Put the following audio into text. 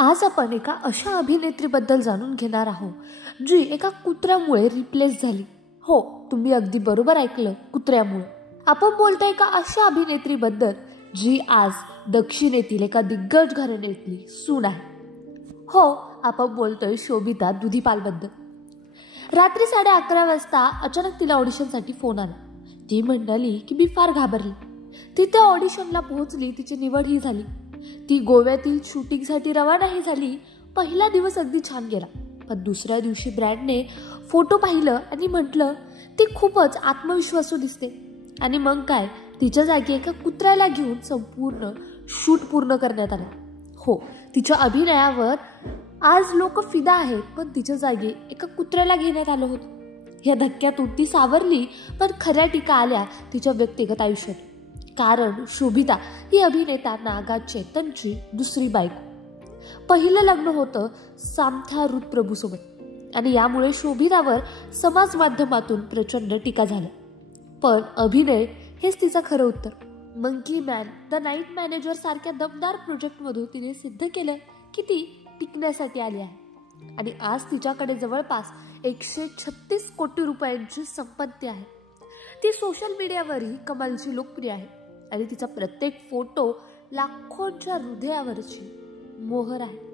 आज आपण एका अशा अभिनेत्रीबद्दल जाणून घेणार आहोत जी एका कुत्र्यामुळे रिप्लेस झाली. हो, तुम्ही अगदी बरोबर ऐकलं, कुत्र्यामुळे. आपण बोलतोय एका अशा अभिनेत्रीबद्दल जी आज दक्षिणेतील एका दिग्गज घराण्यातली सून आहे. हो, आपण बोलतोय शोभिता दुधीपालबद्दल. रात्री 11:30 वाजता अचानक तिला ऑडिशनसाठी फोन आला. ती म्हणाली की मी फार घाबरली. तिथे ऑडिशनला पोहोचली, तिची निवड ही झाली. ती गोव्यातील शूटिंगसाठी रवानाही झाली. पहिला दिवस अगदी छान गेला, पण दुसऱ्या दिवशी ब्रँडने फोटो पाहिलं आणि म्हटलं ती खूपच आत्मविश्वासू दिसते. आणि मग काय, तिच्या जागी एका कुत्र्याला घेऊन संपूर्ण शूट पूर्ण करण्यात आलं. हो, तिच्या अभिनयावर आज लोक फिदा आहेत, पण तिच्या जागी एका कुत्र्याला घेण्यात आलं होतं. या धक्क्यातून ती सावरली, पण खऱ्या टीका आल्या तिच्या व्यक्तिगत आयुष्यात. कारण शोभिता ही अभिनेता नागा चैतन्यची दुसरी बायको. पहिलं लग्न होतं सामथा रुद्रप्रभू सोबत आणि यामुळे शोभितावर समाज माध्यमातून प्रचंड टीका झाल्या. पण अभिनय हेच तिचं खरं उत्तर. Monkey man, the night manager सारख्या दमदार प्रोजेक्टमधून तिने सिद्ध केलं की ती टिकण्यासाठी आली आहे. आणि आज तिच्याकडे जवळपास 136 कोटी रुपयांची संपत्ती आहे. ती सोशल मीडियावरही कमालची लोकप्रिय आहे आणि तिचा प्रत्येक फोटो लाखोंच्या हृदयावरची मोहर आहे.